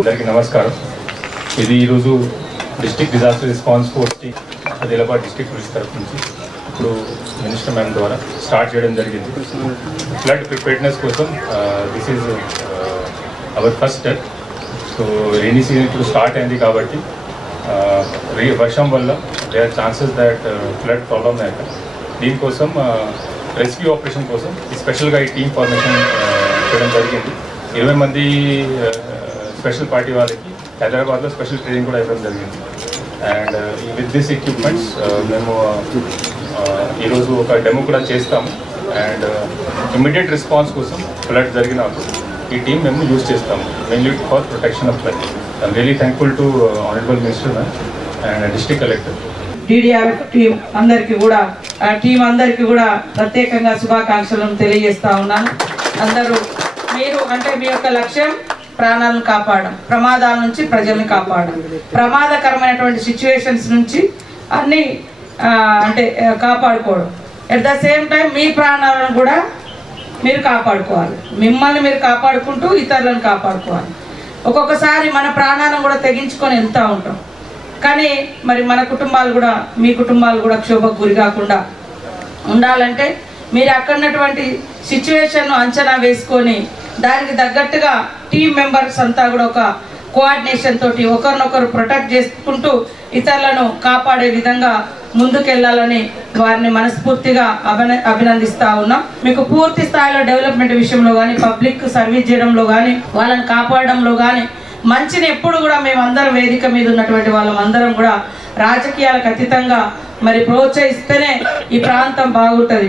అందరికీ నమస్కారం. ఇది ఈరోజు district disaster response force team Adilabad district police తరఫు నుంచి ఇప్పుడు మినిస్టర్ మ్యామ్ ద్వారా స్టార్ట్ చేయడం జరిగింది. ఫ్లడ్ ప్రిపేర్డ్నెస్ కోసం this is our first step. So rainy season ఇప్పుడు స్టార్ట్ అయింది కాబట్టి వర్షం వల్ల there are chances that flood problem అయ్యాక దీనికోసం రెస్క్యూ ఆపరేషన్ కోసం స్పెషల్గా ఈ టీమ్ ఫార్మేషన్ చేయడం జరిగింది. 20 మంది స్పెషల్ పార్టీ వాళ్ళకి హైదరాబాద్లో స్పెషల్ ట్రైనింగ్ కూడా ఇవ్వడం జరిగింది. అండ్ విత్ దిస్ ఎక్విప్మెంట్స్ మేము ఈరోజు ఒక డెమో కూడా చేస్తాము. అండ్ ఇమ్మీడియట్ రెస్పాన్స్ కోసం ఫ్లడ్ జరిగినప్పుడు ఈ టీం మేము యూజ్ చేస్తాము, mainly for protection of flood. I'm really thankful to honourable minister and district collector. DDRF team అందరికీ కూడా టీం అందరికీ కూడా ప్రత్యేకంగా శుభాకాంక్షలను తెలియజేస్తా ఉన్నాను. అందరూ మీరు అంటే మీ యొక్క లక్ష్యం ప్రాణాలను కాపాడడం, ప్రమాదాల నుంచి ప్రజల్ని కాపాడడం, ప్రమాదకరమైనటువంటి సిచ్యువేషన్స్ నుంచి అన్ని అంటే కాపాడుకోవడం. ఎట్ ద సేమ్ టైం మీ ప్రాణాలను కూడా మీరు కాపాడుకోవాలి. మిమ్మల్ని మీరు కాపాడుకుంటూ ఇతరులను కాపాడుకోవాలి. ఒక్కొక్కసారి మన ప్రాణాలను కూడా తెగించుకొని వెళ్తూ ఉంటాం. కానీ మరి మన కుటుంబాలు కూడా మీ కుటుంబాలు కూడా క్షోభకు గురి కాకుండా ఉండాలంటే మీరు అక్కడున్నటువంటి సిచ్యువేషన్ను అంచనా వేసుకొని దానికి తగ్గట్టుగా టీం మెంబర్స్ అంతా కూడా ఒక కోఆర్డినేషన్ తోటి ఒకరినొకరు ప్రొటెక్ట్ చేసుకుంటూ ఇతరులను కాపాడే విధంగా ముందుకెళ్లాలని వారిని మనస్ఫూర్తిగా అభినందిస్తా ఉన్నాం. మీకు పూర్తి స్థాయిలో డెవలప్మెంట్ విషయంలో కానీ, పబ్లిక్ సర్వీస్ చేయడంలో కానీ, వాళ్ళని కాపాడడంలో కానీ మంచిని ఎప్పుడు కూడా మేమందరం వేదిక మీద ఉన్నటువంటి వాళ్ళందరం కూడా రాజకీయాలకు అతీతంగా మరి ప్రోత్సహిస్తేనే ఈ ప్రాంతం బాగుంటుంది.